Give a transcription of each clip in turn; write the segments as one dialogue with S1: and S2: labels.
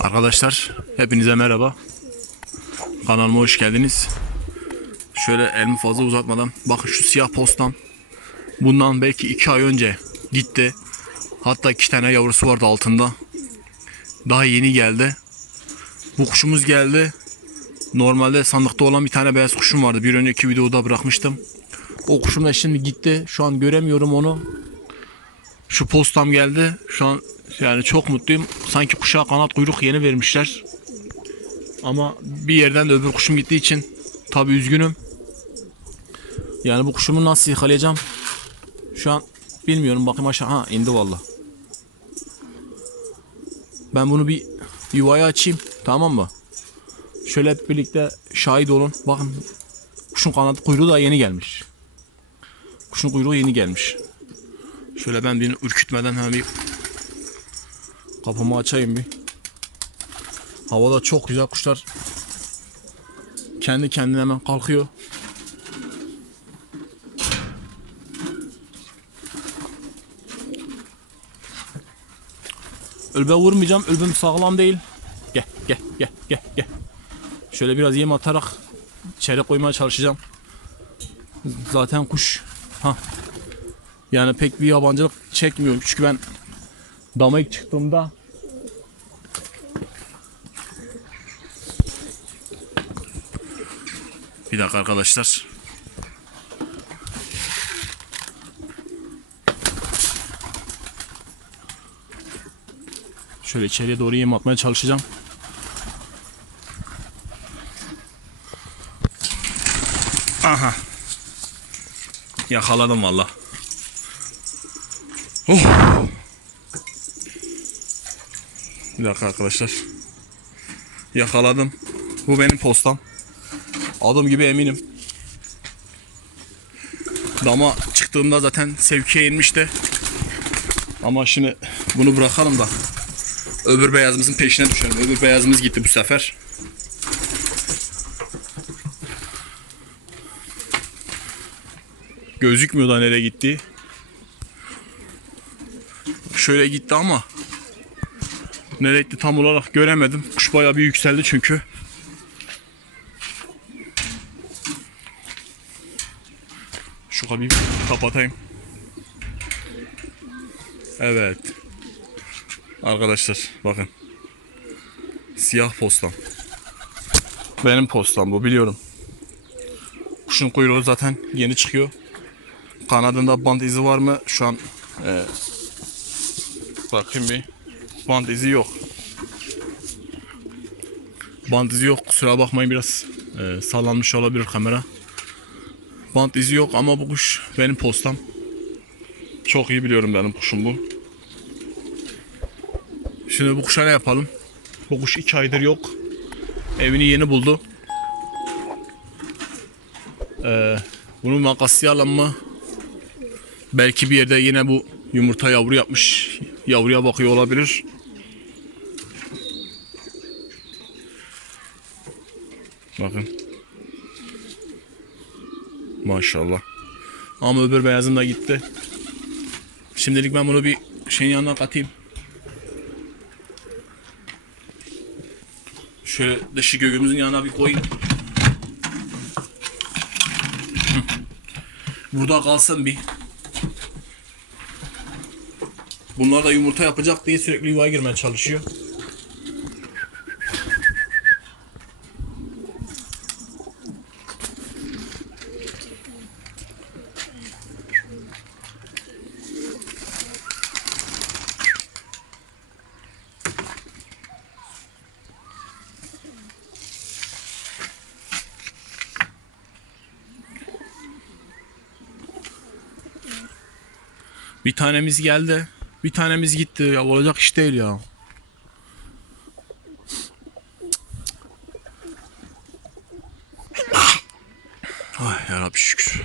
S1: Arkadaşlar hepinize merhaba. Kanalıma hoş geldiniz. Şöyle elimi fazla uzatmadan bakın şu siyah postam bundan belki iki ay önce gitti. Hatta iki tane yavrusu vardı altında. Daha yeni geldi. Bu kuşumuz geldi. Normalde sandıkta olan bir tane beyaz kuşum vardı. Bir önceki videoda bırakmıştım. O kuşum da şimdi gitti. Şu an göremiyorum onu. Şu postam geldi. Şu an yani çok mutluyum. Sanki kuşa kanat kuyruk yeni vermişler. Ama bir yerden de öbür kuşum gittiği için tabi üzgünüm. Yani bu kuşumu nasıl yakalayacağım? Şu an bilmiyorum. Bakayım aşağı. Ha indi valla. Ben bunu bir yuvaya açayım. Tamam mı? Şöyle hep birlikte şahit olun. Bakın kuşun kanat kuyruğu da yeni gelmiş. Kuşun kuyruğu yeni gelmiş. Şöyle ben bir ürkütmeden hemen bir kapımı açayım bir. Havada çok güzel kuşlar. Kendi kendine hemen kalkıyor. Ölbe vurmayacağım. Ölbüm sağlam değil. Gel gel gel gel gel. Şöyle biraz yem atarak içeri koymaya çalışacağım. Zaten kuş ha yani pek bir yabancılık çekmiyor. Çünkü ben dama ilk çıktığımda Bir dakika arkadaşlar. Şöyle içeriye doğru yem atmaya çalışacağım. Aha. Yakaladım valla. Oh. Bir dakika arkadaşlar. Yakaladım. Bu benim postam. Adım gibi eminim. Dama çıktığımda zaten sevkiye inmişti. Ama şimdi bunu bırakalım da öbür beyazımızın peşine düşelim. Öbür beyazımız gitti bu sefer. Gözükmüyor da nereye gitti. Şöyle gitti ama nereye gitti tam olarak göremedim. Kuş bayağı bir yükseldi çünkü. Şu kapıyı kapatayım. Evet. Arkadaşlar bakın. Siyah postam. Benim postam bu biliyorum. Kuşun kuyruğu zaten yeni çıkıyor. Kanadında bant izi var mı? Şu an e, bakayım bir. Bant izi yok. Bant izi yok. Kusura bakmayın biraz e, sallanmış olabilir kamera. Bant izi yok ama bu kuş benim postam. Çok iyi biliyorum benim kuşum bu. Şimdi bu kuşa ne yapalım? Bu kuş 2 aydır yok. Evini yeni buldu. Ee, bunu makaslayalım mı? Belki bir yerde yine bu yumurta yavru yapmış. Yavruya bakıyor olabilir. Bakın. Maşallah. Ama öbür beyazın da gitti. Şimdilik ben bunu bir şeyin yanına katayım. Şöyle dışı göğümüzün yanına bir koyayım. Burada kalsın bir. Bunlar da yumurta yapacak diye sürekli yuvaya girmeye çalışıyor. Tanemiz geldi. Bir tanemiz gitti. Ya olacak iş değil ya. Ay yarabbi şükür.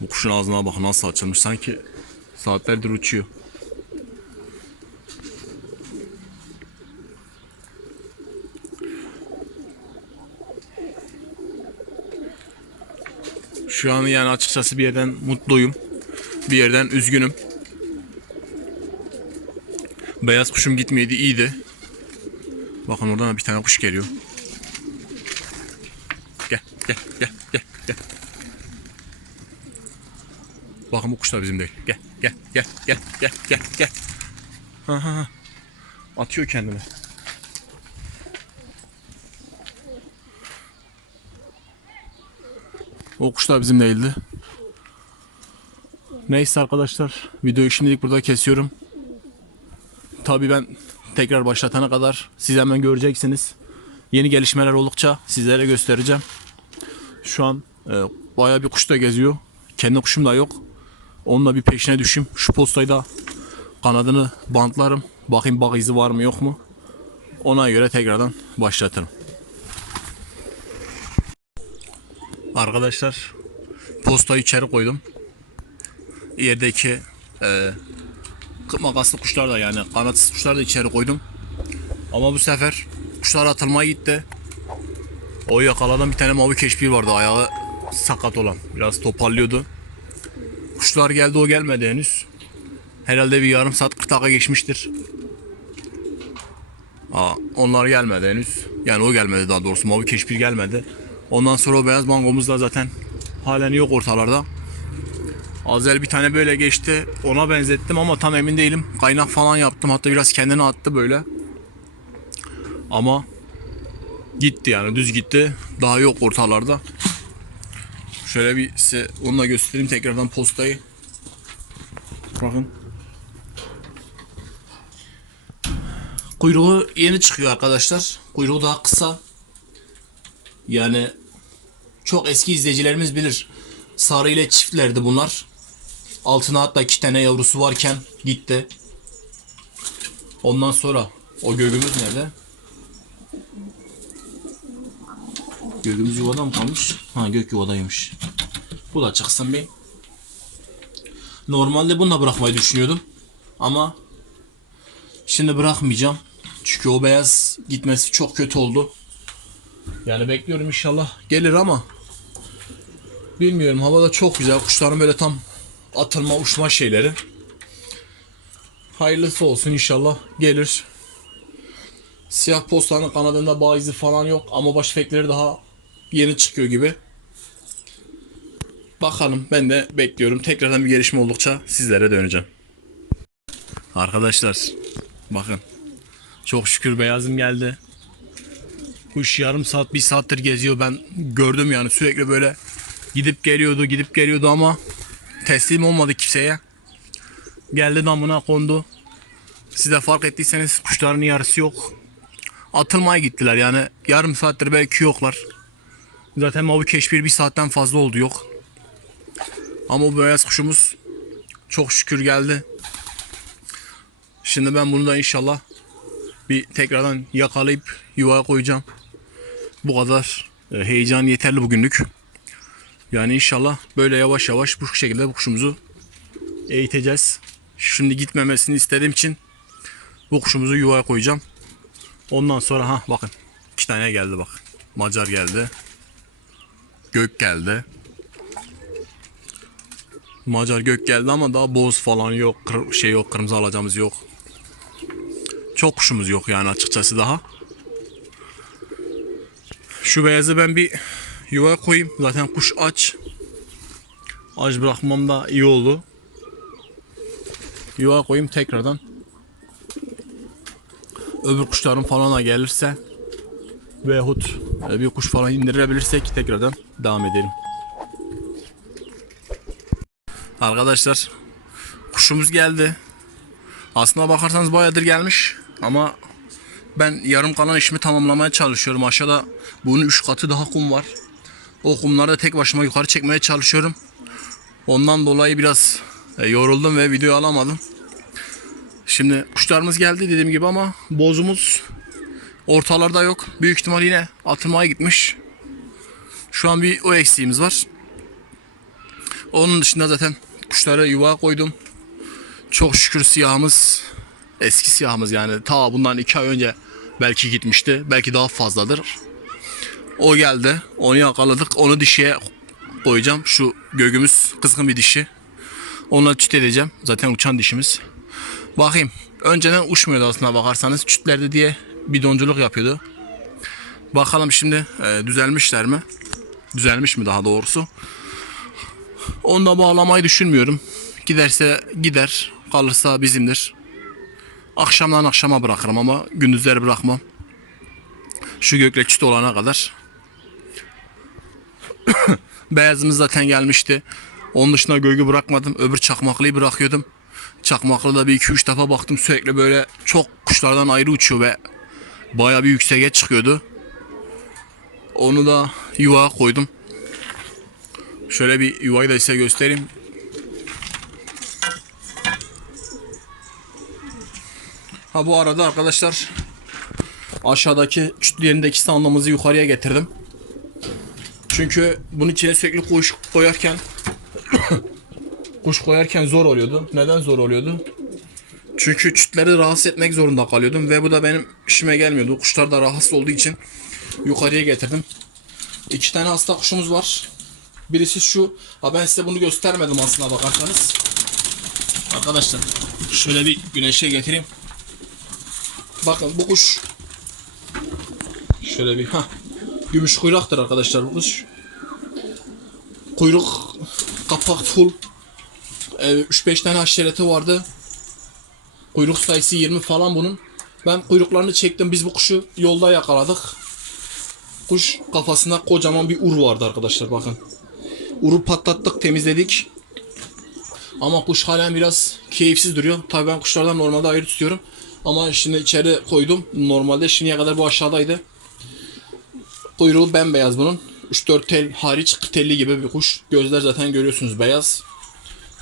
S1: Bu kuşun ağzına bak nasıl açılmış. Sanki saatlerdir uçuyor. Şu an yani açıkçası bir yerden mutluyum. Bir yerden üzgünüm. Beyaz kuşum gitmeydi iyiydi. Bakın oradan da bir tane kuş geliyor. Gel gel gel gel gel. Bakın bu kuş da bizim değil. Gel gel gel gel gel gel gel. Ha ha ha. Atıyor kendini. O kuş da bizim değildi. Neyse arkadaşlar videoyu şimdilik burada kesiyorum. Tabii ben tekrar başlatana kadar siz hemen göreceksiniz. Yeni gelişmeler oldukça sizlere göstereceğim. Şu an e, bayağı bir kuş da geziyor. Kendi kuşum da yok. Onunla bir peşine düşeyim. Şu postayı da kanadını bantlarım. Bakayım bak izi var mı yok mu. Ona göre tekrardan başlatırım. Arkadaşlar postayı içeri koydum. Yerdeki e, makaslı kuşlar da yani kanatsız kuşlar da içeri koydum. Ama bu sefer kuşlar atılmaya gitti. O yakaladan bir tane mavi keşpir vardı ayağı sakat olan. Biraz toparlıyordu. Kuşlar geldi o gelmedi henüz. Herhalde bir yarım saat 40 dakika geçmiştir. Aa, onlar gelmedi henüz. Yani o gelmedi daha doğrusu mavi keşpir gelmedi. Ondan sonra o beyaz mangomuz da zaten halen yok ortalarda. Azel bir tane böyle geçti. Ona benzettim ama tam emin değilim. Kaynak falan yaptım. Hatta biraz kendini attı böyle. Ama gitti yani düz gitti. Daha yok ortalarda. Şöyle bir size onu da göstereyim tekrardan postayı. Bakın. Kuyruğu yeni çıkıyor arkadaşlar. Kuyruğu daha kısa. Yani çok eski izleyicilerimiz bilir. Sarı ile çiftlerdi bunlar. Altına hatta iki tane yavrusu varken gitti. Ondan sonra o gögümüz nerede? Gögümüz yuvada mı kalmış? Ha gök yuvadaymış. Bu da çıksın bir. Normalde bununla bırakmayı düşünüyordum. Ama şimdi bırakmayacağım. Çünkü o beyaz gitmesi çok kötü oldu. Yani bekliyorum inşallah gelir ama bilmiyorum havada çok güzel kuşların böyle tam atılma uçma şeyleri. Hayırlısı olsun inşallah gelir. Siyah postanın kanadında bağ izi falan yok ama baş fekleri daha yeni çıkıyor gibi. Bakalım ben de bekliyorum. Tekrardan bir gelişme oldukça sizlere döneceğim. Arkadaşlar bakın çok şükür beyazım geldi. Kuş yarım saat bir saattir geziyor ben gördüm yani sürekli böyle gidip geliyordu gidip geliyordu ama teslim olmadı kimseye. Geldi damına kondu. Siz de fark ettiyseniz kuşların yarısı yok. Atılmaya gittiler yani yarım saattir belki yoklar. Zaten mavi keşfir bir saatten fazla oldu yok. Ama o beyaz kuşumuz çok şükür geldi. Şimdi ben bunu da inşallah bir tekrardan yakalayıp yuvaya koyacağım. Bu kadar e, heyecan yeterli bugünlük. Yani inşallah böyle yavaş yavaş bu şekilde bu kuşumuzu eğiteceğiz. Şimdi gitmemesini istediğim için bu kuşumuzu yuvaya koyacağım. Ondan sonra ha bakın iki tane geldi bak. Macar geldi. Gök geldi. Macar gök geldi ama daha boz falan yok. kır- şey yok. Kırmızı alacağımız yok. Çok kuşumuz yok yani açıkçası daha. Şu beyazı ben bir yuva koyayım. Zaten kuş aç. Aç bırakmam da iyi oldu. Yuva koyayım tekrardan. Öbür kuşların falan gelirse veyahut e, bir kuş falan indirebilirsek tekrardan devam edelim. Arkadaşlar kuşumuz geldi. Aslına bakarsanız bayağıdır gelmiş ama ben yarım kalan işimi tamamlamaya çalışıyorum. Aşağıda bunun 3 katı daha kum var. O kumları da tek başıma yukarı çekmeye çalışıyorum. Ondan dolayı biraz e, yoruldum ve video alamadım. Şimdi kuşlarımız geldi dediğim gibi ama bozumuz ortalarda yok. Büyük ihtimal yine atılmaya gitmiş. Şu an bir o eksiğimiz var. Onun dışında zaten kuşları yuva koydum. Çok şükür siyahımız eski siyahımız yani ta bundan iki ay önce belki gitmişti. Belki daha fazladır. O geldi. Onu yakaladık. Onu dişiye koyacağım. Şu gögümüz kızgın bir dişi. Onunla çüt edeceğim. Zaten uçan dişimiz. Bakayım. Önceden uçmuyordu aslında bakarsanız. Çütlerde diye bidonculuk yapıyordu. Bakalım şimdi e, düzelmişler mi? Düzelmiş mi daha doğrusu? Onu da bağlamayı düşünmüyorum. Giderse gider. Kalırsa bizimdir. Akşamdan akşama bırakırım ama gündüzleri bırakmam. Şu gökle çüt olana kadar. Beyazımız zaten gelmişti. Onun dışında gölge bırakmadım. Öbür çakmaklıyı bırakıyordum. Çakmaklı da bir iki üç defa baktım sürekli böyle çok kuşlardan ayrı uçuyor ve baya bir yükseğe çıkıyordu. Onu da yuvaya koydum. Şöyle bir yuvayı da size göstereyim. Ha bu arada arkadaşlar aşağıdaki çütlerindeki sandığımızı yukarıya getirdim. Çünkü bunun içine sürekli kuş koyarken kuş koyarken zor oluyordu. Neden zor oluyordu? Çünkü çütleri rahatsız etmek zorunda kalıyordum ve bu da benim işime gelmiyordu. Kuşlar da rahatsız olduğu için yukarıya getirdim. İki tane hasta kuşumuz var. Birisi şu. Ha ben size bunu göstermedim aslında bakarsanız. Arkadaşlar şöyle bir güneşe getireyim. Bakın bu kuş şöyle bir ha gümüş kuyraktır arkadaşlar bu kuş. Kuyruk kapak full. Ee, 3-5 tane haşereti vardı. Kuyruk sayısı 20 falan bunun. Ben kuyruklarını çektim. Biz bu kuşu yolda yakaladık. Kuş kafasında kocaman bir ur vardı arkadaşlar bakın. Uru patlattık, temizledik. Ama kuş halen biraz keyifsiz duruyor. Tabii ben kuşlardan normalde ayrı tutuyorum. Ama şimdi içeri koydum. Normalde şimdiye kadar bu aşağıdaydı. Kuyruğu bembeyaz bunun. 3-4 tel hariç telli gibi bir kuş. Gözler zaten görüyorsunuz beyaz.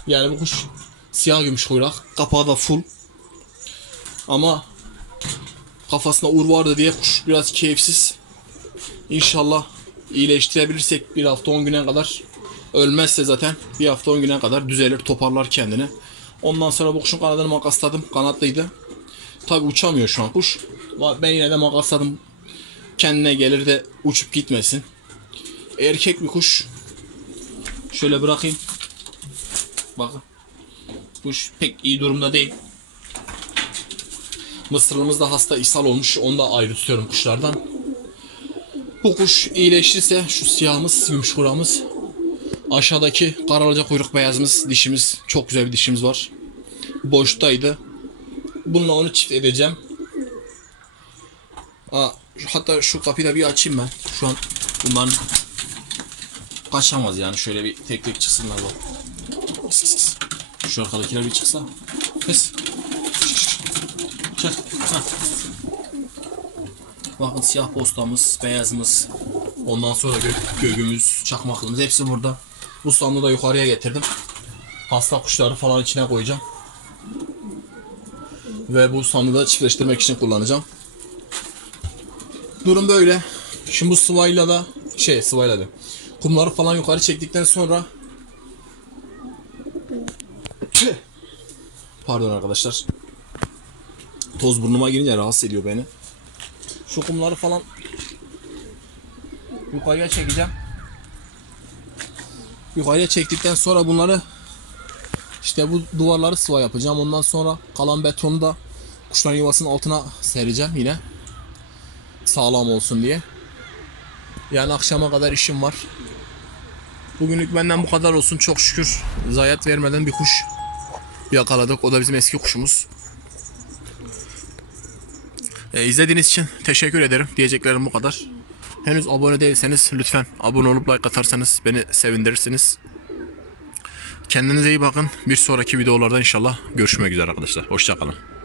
S1: Yani bu kuş siyah gümüş kuyrak. Kapağı da full. Ama kafasında ur vardı diye kuş biraz keyifsiz. İnşallah iyileştirebilirsek bir hafta 10 güne kadar ölmezse zaten bir hafta 10 güne kadar düzelir toparlar kendini. Ondan sonra bu kuşun kanadını makasladım. Kanatlıydı. Tabi uçamıyor şu an kuş. Ben yine de makasladım. Kendine gelir de uçup gitmesin. Erkek bir kuş. Şöyle bırakayım. Bakın. Kuş pek iyi durumda değil. Mısırlımız da hasta ishal olmuş. Onu da ayrı tutuyorum kuşlardan. Bu kuş iyileşirse şu siyahımız, gümüş kuramız aşağıdaki karalıca kuyruk beyazımız, dişimiz çok güzel bir dişimiz var. Boştaydı. Bununla onu çift edeceğim. Aa, hatta şu kapıyı da bir açayım ben. Şu an bundan kaçamaz yani. Şöyle bir tek tek çıksınlar bak. Şu arkadakiler bir çıksa. Kız. Çık. Bakın siyah postamız, beyazımız, ondan sonra gö- gögümüz, çakmaklımız hepsi burada. Bu sandığı da yukarıya getirdim. Hasta kuşları falan içine koyacağım. Ve bu sandığı da çiftleştirmek için kullanacağım. Durum böyle. Şimdi bu sıvayla da şey sıvayla diyorum. Kumları falan yukarı çektikten sonra Pardon arkadaşlar. Toz burnuma girince rahatsız ediyor beni. Şu kumları falan yukarıya çekeceğim. Yukarıya çektikten sonra bunları işte bu duvarları sıva yapacağım. Ondan sonra kalan betonu da kuşların yuvasının altına sereceğim yine. Sağlam olsun diye. Yani akşama kadar işim var. Bugünlük benden bu kadar olsun. Çok şükür zayiat vermeden bir kuş yakaladık. O da bizim eski kuşumuz. E, izlediğiniz için teşekkür ederim. Diyeceklerim bu kadar. Henüz abone değilseniz lütfen abone olup like atarsanız beni sevindirirsiniz. Kendinize iyi bakın. Bir sonraki videolarda inşallah görüşmek üzere arkadaşlar. Hoşçakalın.